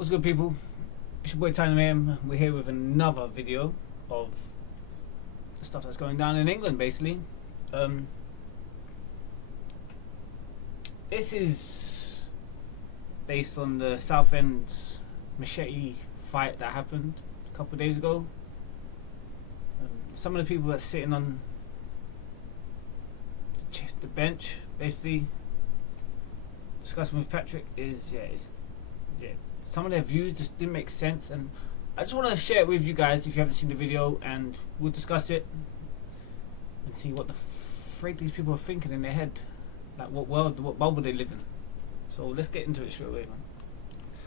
What's good, people? It's your boy Tiny Man. We're here with another video of the stuff that's going down in England, basically. This is based on the Southend Machete fight that happened a couple of days ago. Some of the people that are sitting on the bench, basically discussing with Patrick, is some of their views just didn't make sense, and I just want to share it with you guys if you haven't seen the video, and we'll discuss it and see what the freak these people are thinking in their head, like what world, what bubble they live in. So let's get into it straight away,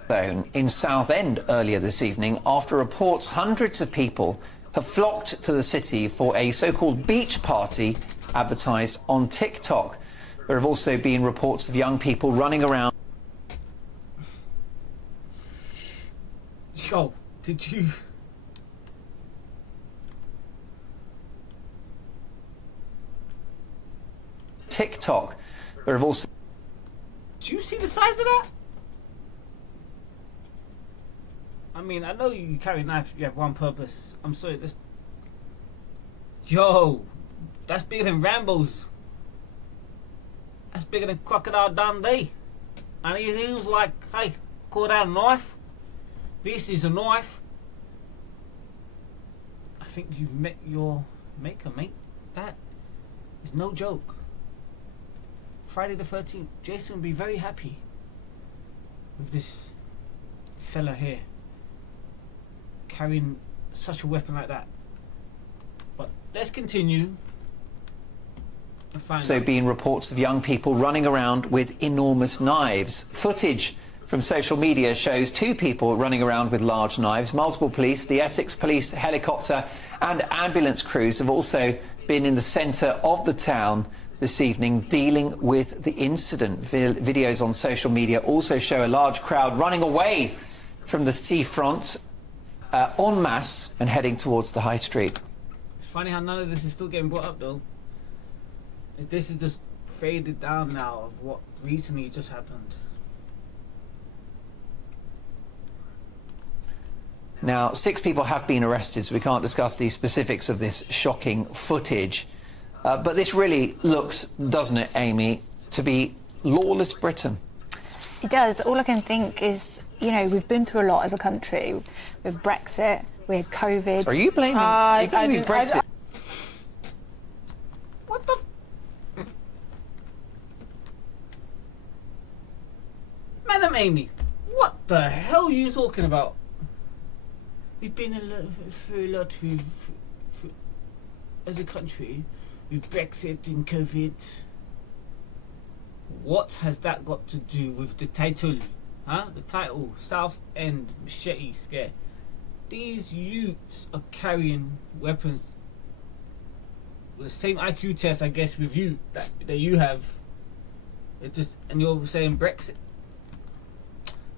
man. In Southend earlier this evening, after reports hundreds of people have flocked to the city for a so-called beach party advertised on TikTok. There have also been reports of young people running around. Yo, did you... TikTok. There have also... Do you see the size of that? I mean, I know you carry a knife, you have one purpose. I'm sorry, this... Yo, that's bigger than Rambo's. That's bigger than Crocodile Dundee. And he was like, hey, call that a knife? This is a knife. I think you've met your maker, mate. That is no joke. Friday the 13th, Jason will be very happy with this fella here carrying such a weapon like that. But let's continue. Also been reports of young people running around with enormous knives. Footage from social media shows two people running around with large knives. Multiple police, the Essex Police helicopter and ambulance crews have also been in the centre of the town this evening dealing with the incident. Videos on social media also show a large crowd running away from the seafront en masse and heading towards the high street. It's funny how none of this is still getting brought up, though. This is just faded down now of what recently just happened. Now, 6 people have been arrested, so we can't discuss the specifics of this shocking footage. But this really looks, doesn't it, Amy, to be lawless Britain? It does. All I can think is, you know, we've been through a lot as a country. With Brexit, we had COVID. So are you blaming, Brexit? What the... Madam Amy, what the hell are you talking about? We've been through a lot as a country with Brexit and COVID. What has that got to do with the title? Huh? The title, Southend Machete Scare. These youths are carrying weapons with the same IQ test, I guess, with you that you have. It just, and you're saying Brexit.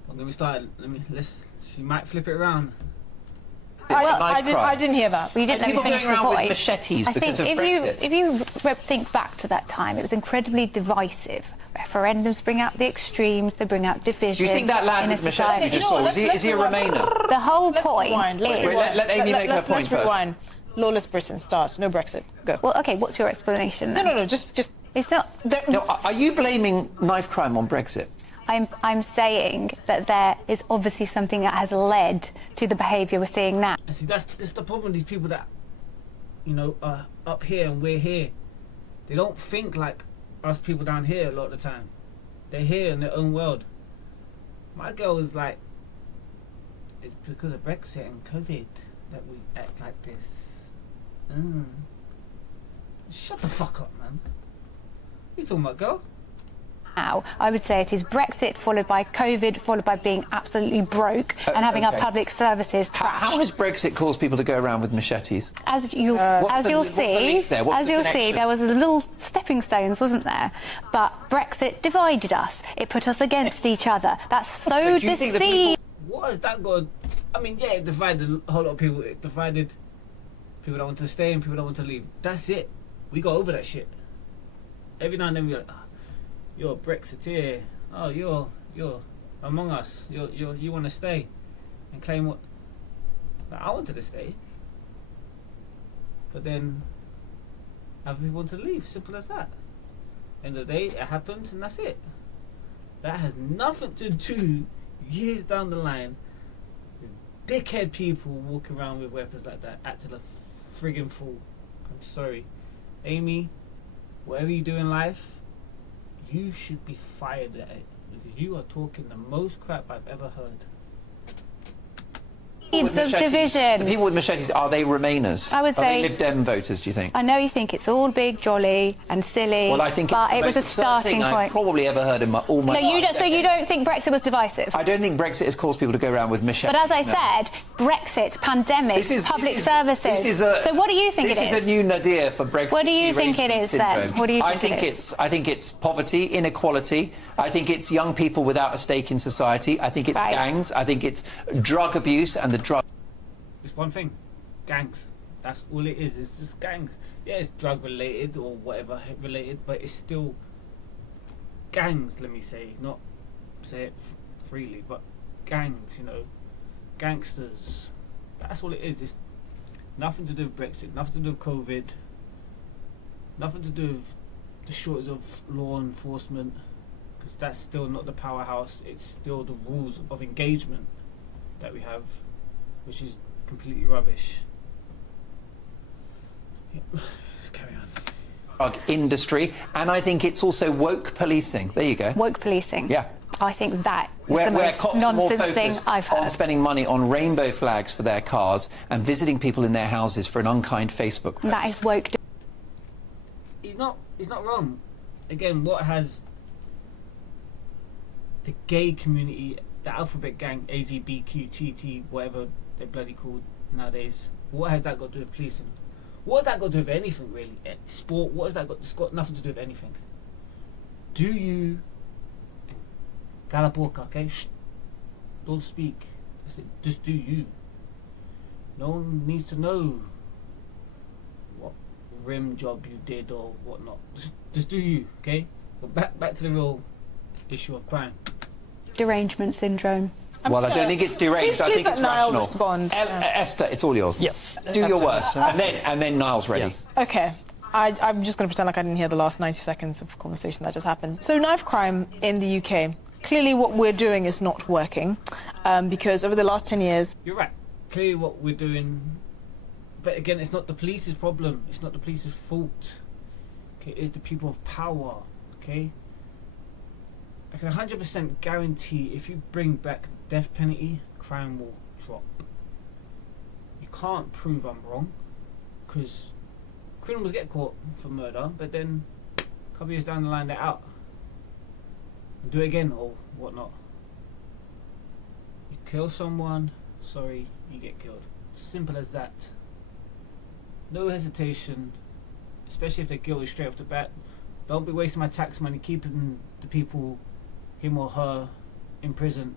I'm gonna start. She might flip it around. Well, I didn't hear that. Well, you didn't let me finish the point. With machetes because of Brexit. If you think back to that time, it was incredibly divisive. Referendums bring out the extremes, they bring out division. Do you think that lad with machete you just saw, is he a Remainer? The whole point is... Let Amy make her point first. Rewind. Lawless Britain, start. No Brexit. Go. Well, OK, what's your explanation then? No, just... It's not... No, are you blaming knife crime on Brexit? I'm saying that there is obviously something that has led to the behaviour we're seeing now. And see, that's the problem with these people that, you know, are up here and we're here. They don't think like us people down here a lot of the time. They're here in their own world. My girl is like, it's because of Brexit and COVID that we act like this. Shut the fuck up, man. What you talking about, girl? Now, I would say it is Brexit followed by COVID, followed by being absolutely broke and having our public services trashed. How has Brexit caused people to go around with machetes? As you'll see, there was a little stepping stones, wasn't there? But Brexit divided us. It put us against each other. That's so deceiving. What has that got? I mean, yeah, it divided a whole lot of people. It divided people that want to stay and people that want to leave. That's it. We got over that shit. Every now and then we're like, you're a Brexiteer. Oh, you're among us. You want to stay and claim what? Like, I wanted to stay, but then other people want to leave. Simple as that. End of the day, it happened, and that's it. That has nothing to do years down the line with dickhead people walking around with weapons like that, acting a friggin' fool. I'm sorry, Amy. Whatever you do in life, you should be fired at it because you are talking the most crap I've ever heard. Of division. The people with machetes, are they Remainers? I would say. Are they Lib Dem voters, do you think? I know you think it's all big, jolly and silly, well, I think but it's it was a starting point. I've probably ever heard in all my life. So you don't think Brexit was divisive? I don't think Brexit has caused people to go around with machetes. But as I said, Brexit, pandemic, public services. So what do you think it is? This is a new nadir for Brexit. What do you think it is then? What do you think it is? I think it's poverty, inequality. I think it's young people without a stake in society. I think it's gangs. I think it's drug abuse and the drug. It's one thing, gangs. That's all it is. It's just gangs. Yeah, it's drug related or whatever related, but it's still gangs. Let me say, not say it freely, but gangs. You know, gangsters. That's all it is. It's nothing to do with Brexit. Nothing to do with COVID. Nothing to do with the shortage of law enforcement, because that's still not the powerhouse. It's still the rules of engagement that we have, which is completely rubbish. Yeah. Let's carry on. Drug industry, and I think it's also woke policing. There you go. Woke policing. Yeah. I think that is where the most cops are more nonsense thing focused I've heard. on spending money on rainbow flags for their cars and visiting people in their houses for an unkind Facebook post. That is woke. He's not wrong. Again, what has the gay community, the alphabet gang, AGBQTT, whatever they're bloody called nowadays, what has that got to do with policing? What has that got to do with anything, really? Sport, what has that got? It's got nothing to do with anything. Do you... Galaborka, okay? Shh. Don't speak. That's it. Just do you. No one needs to know what rim job you did or whatnot. Just do you, okay? But back to the real issue of crime. Derangement syndrome. Well, I don't think it's deranged. I think it's rational. Respond. Esther, it's all yours. Yep. Do your worst, and then Niall's ready. Yes. Okay. I'm just going to pretend like I didn't hear the last 90 seconds of conversation that just happened. So knife crime in the UK. Clearly what we're doing is not working because over the last 10 years... You're right. Clearly what we're doing... But again, it's not the police's problem. It's not the police's fault. Okay, it's the people of power. Okay? I can 100% guarantee if you bring back the death penalty, crime will drop. You can't prove I'm wrong, because criminals get caught for murder, but then a couple years down the line they're out and do it again or whatnot. You kill someone, sorry, you get killed. Simple as that. No hesitation, especially if they're guilty straight off the bat. Don't be wasting my tax money keeping the people, him or her, in prison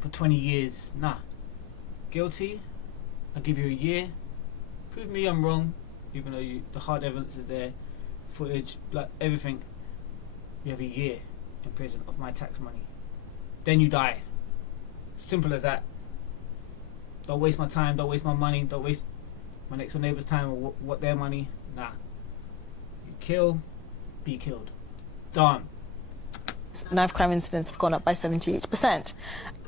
for 20 years. Nah. Guilty, I'll give you a year. Prove me I'm wrong, even though the hard evidence is there, footage, like everything. You have a year in prison of my tax money. Then you die. Simple as that. Don't waste my time, don't waste my money, don't waste my next door neighbour's time or what their money. Nah. You kill, be killed. Done. Knife crime incidents have gone up by 78%.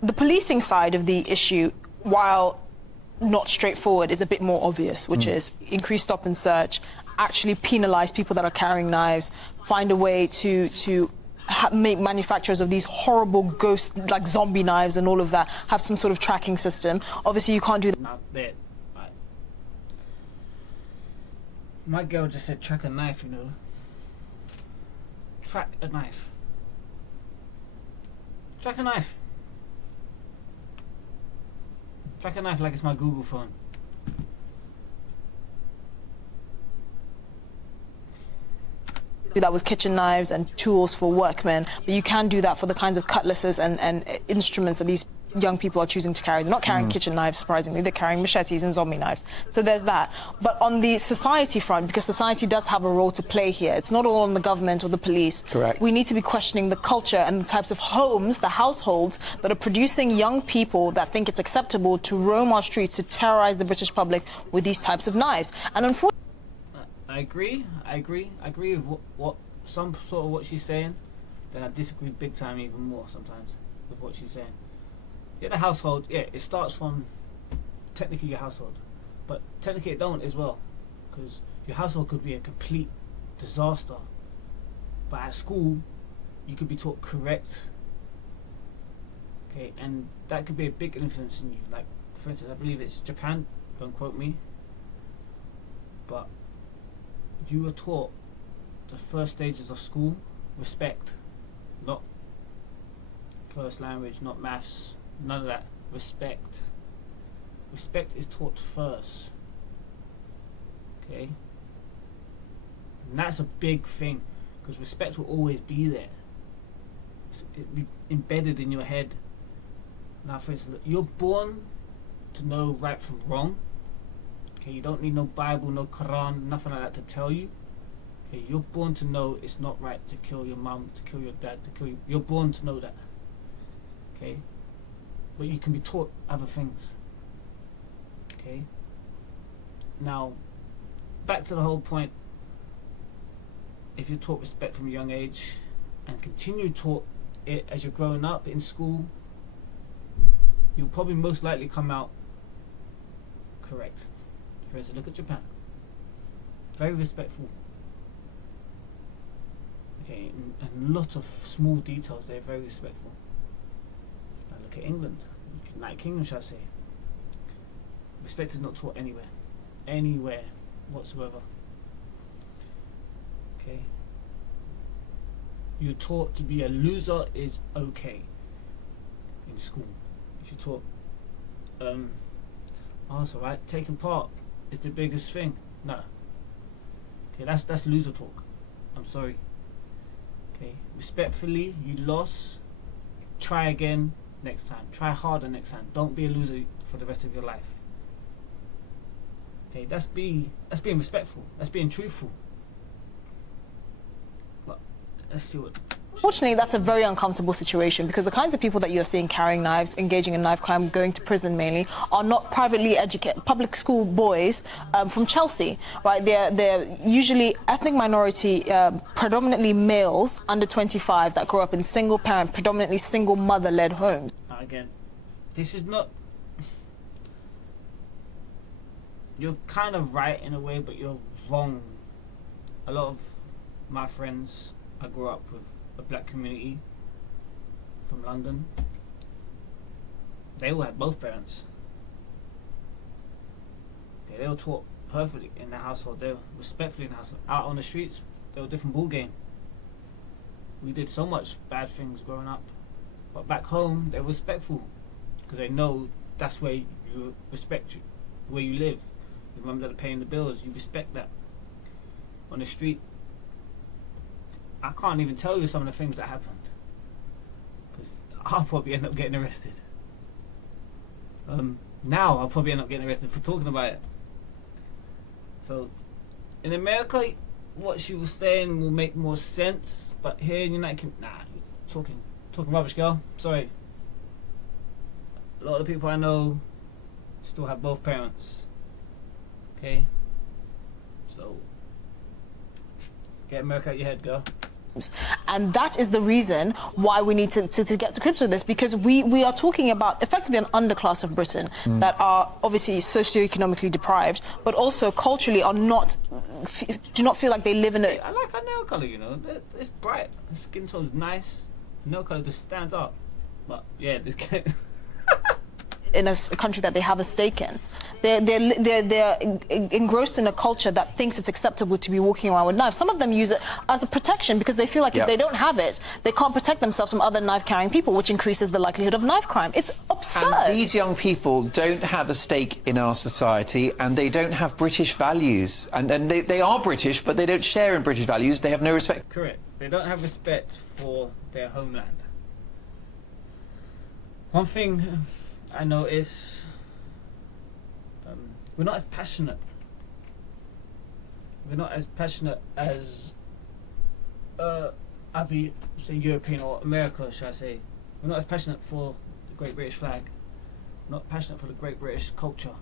The policing side of the issue, while not straightforward, is a bit more obvious, which is increase stop and search, actually penalise people that are carrying knives, find a way to make manufacturers of these horrible ghost, like zombie knives and all of that, have some sort of tracking system. Obviously, you can't do that. Not there. Right. My girl just said track a knife, you know. Track a knife. Track a knife. Track a knife like it's my Google phone. Do that with kitchen knives and tools for workmen, but you can do that for the kinds of cutlasses and instruments that these young people are choosing to carry. They're not carrying kitchen knives, surprisingly. They're carrying machetes and zombie knives. So there's that. But on the society front, because society does have a role to play here, it's not all on the government or the police. Correct. We need to be questioning the culture and the types of homes, the households that are producing young people that think it's acceptable to roam our streets, to terrorize the British public with these types of knives. And unfortunately, I agree with what some sort of what she's saying. Then I disagree big time even more sometimes with what she's saying. Yeah, the household, yeah, it starts from technically your household, but technically it don't as well, because your household could be a complete disaster, but at school you could be taught correct, okay, and that could be a big influence in you. Like, for instance, I believe it's Japan, don't quote me, but you were taught the first stages of school, respect, not first language, not maths, none of that. Respect. Respect is taught first. Okay? And that's a big thing, because respect will always be there. It'll be embedded in your head. Now, for instance, you're born to know right from wrong. Okay, you don't need no Bible, no Quran, nothing like that to tell you. Okay, you're born to know it's not right to kill your mum, to kill your dad, to kill you. You're born to know that. Okay? But you can be taught other things. Okay? Now, back to the whole point. If you're taught respect from a young age and continue taught it as you're growing up in school, you'll probably most likely come out correct. For instance, look at Japan. Very respectful. Okay, and a lot of small details, they're very respectful. Now look at England, United Kingdom, shall I say. Respect is not taught anywhere whatsoever. Okay. You're taught to be a loser is okay in school. If you're taught, oh, it's alright, taking part is the biggest thing. No. Okay, that's loser talk. I'm sorry. Okay, respectfully, you lost. Try again next time. Try harder next time. Don't be a loser for the rest of your life. Okay, that's being respectful. That's being truthful. But let's see what. Unfortunately, that's a very uncomfortable situation, because the kinds of people that you're seeing carrying knives, engaging in knife crime, going to prison mainly, are not privately educated public school boys from Chelsea, right? They're usually ethnic minority, predominantly males under 25 that grow up in single parent, predominantly single mother-led homes. Again, this is not. You're kind of right in a way, but you're wrong. A lot of my friends I grew up with a black community from London. They all had both parents. Okay, they were taught perfectly in the household. They were respectfully in the household. Out on the streets, they were a different ball game. We did so much bad things growing up, but back home they were respectful, because they know that's where you respect where you live. You remember that are paying the bills. You respect that. On the street, I can't even tell you some of the things that happened, because I'll probably end up getting arrested. Now I'll probably end up getting arrested for talking about it. So in America, what she was saying will make more sense, but here in the United Kingdom, nah, talking rubbish, girl. Sorry. A lot of the people I know still have both parents. Okay, so get America out your head, girl. And that is the reason why we need to get to grips with this, because we are talking about effectively an underclass of Britain that are obviously socioeconomically deprived, but also culturally are not, do not feel like they live in a... I like her nail colour, you know. It's bright. Her skin tone's nice. Her nail colour just stands up. But yeah, this guy... in a country that they have a stake in. They're engrossed in a culture that thinks it's acceptable to be walking around with knives. Some of them use it as a protection because they feel like if they don't have it, they can't protect themselves from other knife-carrying people, which increases the likelihood of knife crime. It's absurd. And these young people don't have a stake in our society, and they don't have British values. And they are British, but they don't share in British values. They have no respect. Correct. They don't have respect for their homeland. One thing I notice, we're not as passionate. We're not as passionate as either, say, European or America, shall I say. We're not as passionate for the Great British flag. We're not passionate for the Great British culture.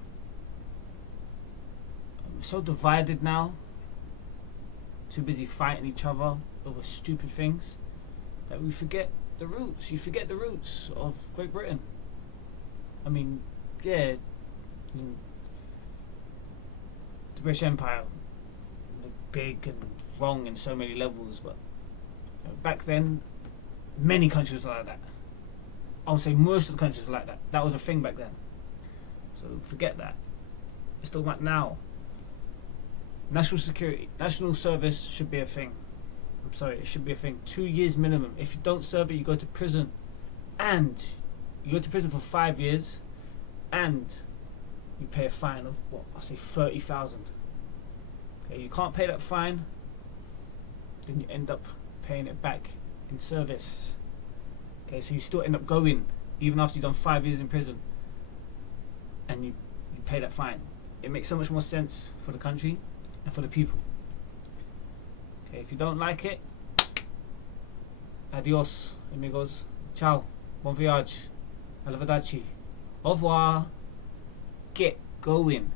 We're so divided now, too busy fighting each other over stupid things, that we forget the roots. You forget the roots of Great Britain. I mean, yeah, the British Empire, big and wrong in so many levels, but back then, many countries were like that. I would say most of the countries were like that. That was a thing back then. So forget that. Let's talk about now. National security, national service should be a thing. I'm sorry, it should be a thing. 2 years minimum. If you don't serve it, you go to prison. And you go to prison for 5 years, and you pay a fine of, what, I'll say 30,000. Okay, you can't pay that fine, then you end up paying it back in service. Okay, so you still end up going, even after you've done 5 years in prison, and you pay that fine. It makes so much more sense for the country and for the people. Okay, if you don't like it, adios, amigos. Ciao, bon voyage, arrivederci, au revoir. Get going.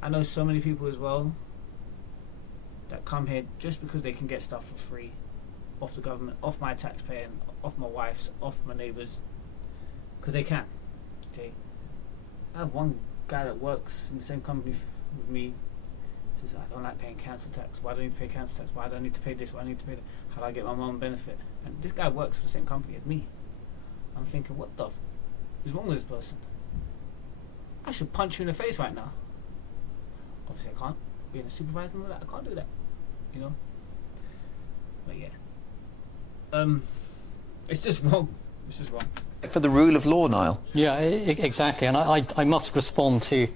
I know so many people as well that come here just because they can get stuff for free off the government, off my taxpayer, and off my wife's, off my neighbours, because they can. Okay, I have one guy that works in the same company with me. Says, I don't like paying council tax. Why do I need to pay council tax? Why do I need to pay this? Why do I need to pay that? How do I get my mum benefit? And this guy works for the same company as me. I'm thinking, what the f is wrong with this person? I should punch you in the face right now. Obviously I can't. Being a supervisor and all that, I can't do that. You know? But yeah. It's just wrong. It's just wrong. For the rule of law, Niall. Yeah, exactly. And I must respond to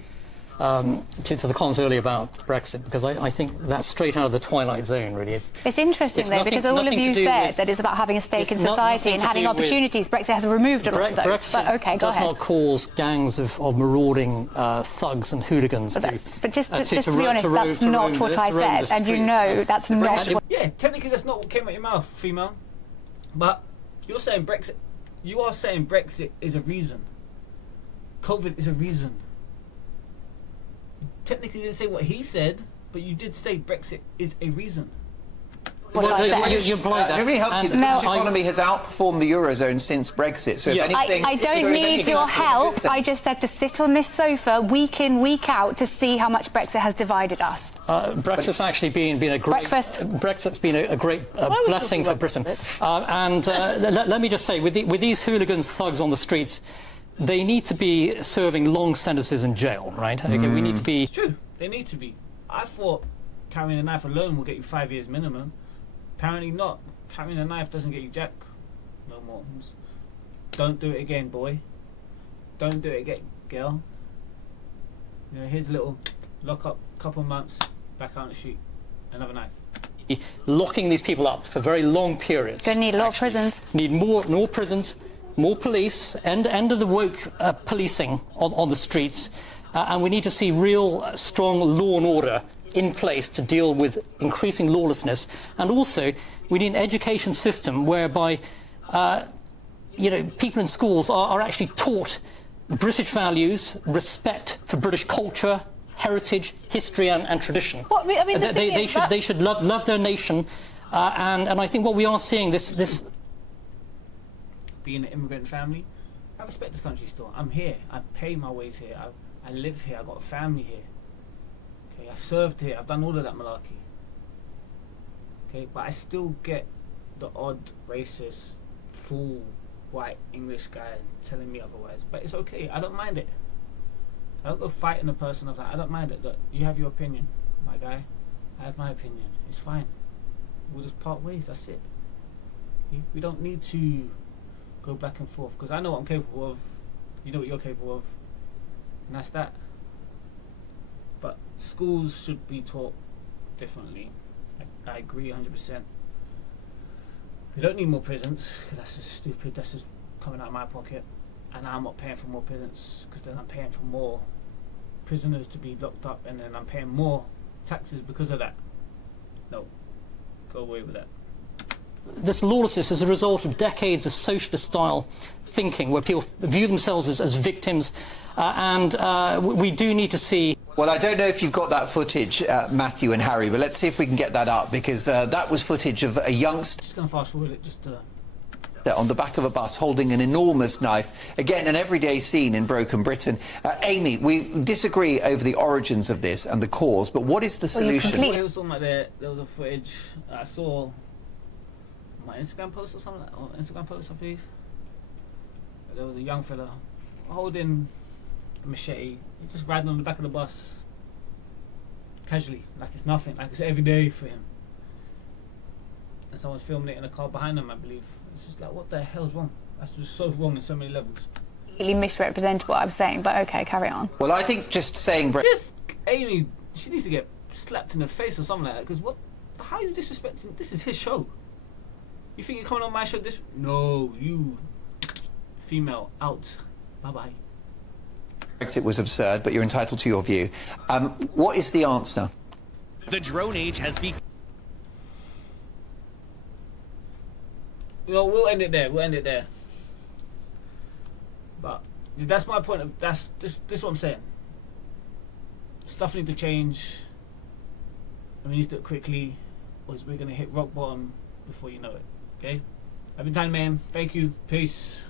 the comments earlier about Brexit, because I think that's straight out of the Twilight Zone, really. It's interesting, though, because all of you said that it's about having a stake in society and having opportunities. Brexit has removed a lot of those. Brexit but, okay, go does ahead. not cause gangs of marauding thugs and hooligans but just to be honest, that's not what I said, and you know that's not what... Yeah, technically that's not what came out your mouth, female. But you're saying Brexit... You are saying Brexit is a reason. COVID is a reason. You technically didn't say what he said, but you did say Brexit is a reason. You're blind. Let me help you. The British economy has outperformed the Eurozone since Brexit. So if anything, I don't need your help. I just said to sit on this sofa week in, week out to see how much Brexit has divided us. Brexit's actually been a great... Brexit's been a great blessing for Britain. Let me just say, with these hooligans, thugs on the streets, they need to be serving long sentences in jail, right? Okay, we need to be... It's true. They need to be. I thought carrying a knife alone will get you 5 years minimum. Apparently not. Carrying a knife doesn't get you jack. No more. Don't do it again, boy. Don't do it again, girl. You know, here's a little lock up, couple months, back out on the street. Another knife. Locking these people up for very long periods. Going to need a lot of prisons. Need more prisons, more police, end of the woke policing on the streets, and we need to see real strong law and order in place to deal with increasing lawlessness. And also, we need an education system whereby people in schools are actually taught British values, respect for British culture, heritage, history and tradition. Well, I mean, they should love their nation, and I think what we are seeing this being an immigrant family, I respect this country still. I'm here. I pay my ways here. I live here. I've got a family here. Okay, I've served here. I've done all of that malarkey. Okay, but I still get the odd racist, fool, white English guy telling me otherwise. But it's okay. I don't mind it. I don't go fighting a person of that. I don't mind it. Look, you have your opinion, my guy. I have my opinion. It's fine. We'll just part ways. That's it. We don't need to go back and forth, because I know what I'm capable of. You know what you're capable of, and that's that. But schools should be taught differently. I agree 100%. We don't need more prisons, because that's just stupid. That's just coming out of my pocket, and I'm not paying for more prisons, because then I'm paying for more prisoners to be locked up, and then I'm paying more taxes because of that. No, go away with that. This lawlessness is a result of decades of socialist-style thinking, where people view themselves as victims, and we do need to see... Well, I don't know if you've got that footage, Matthew and Harry, but let's see if we can get that up, because that was footage of a youngster... Just going to fast forward it, just on the back of a bus holding an enormous knife. Again, an everyday scene in Broken Britain. Amy, we disagree over the origins of this and the cause, but what is the solution? It was talking about there was a footage I saw on my Instagram post or something, or Instagram post, I believe. There was a young fella holding a machete. He's just riding on the back of the bus casually, like it's nothing, like it's every day for him. And someone's filming it in a car behind him, I believe. It's just like, what the hell's wrong? That's just so wrong in so many levels. Really misrepresented what I'm saying, but okay, carry on. Well, I think just saying... Just, Amy, she needs to get slapped in the face or something like that, because what, how are you disrespecting? This is his show. You think you're coming on my show this... No, you... Female, out. Bye-bye. Brexit was absurd, but you're entitled to your view. What is the answer? The drone age has become... You know, we'll end it there. We'll end it there. But that's my point of this is what I'm saying. Stuff needs to change, and we need to do it quickly, or we're gonna hit rock bottom before you know it. Okay? I've been Tiny Man. Thank you. Peace.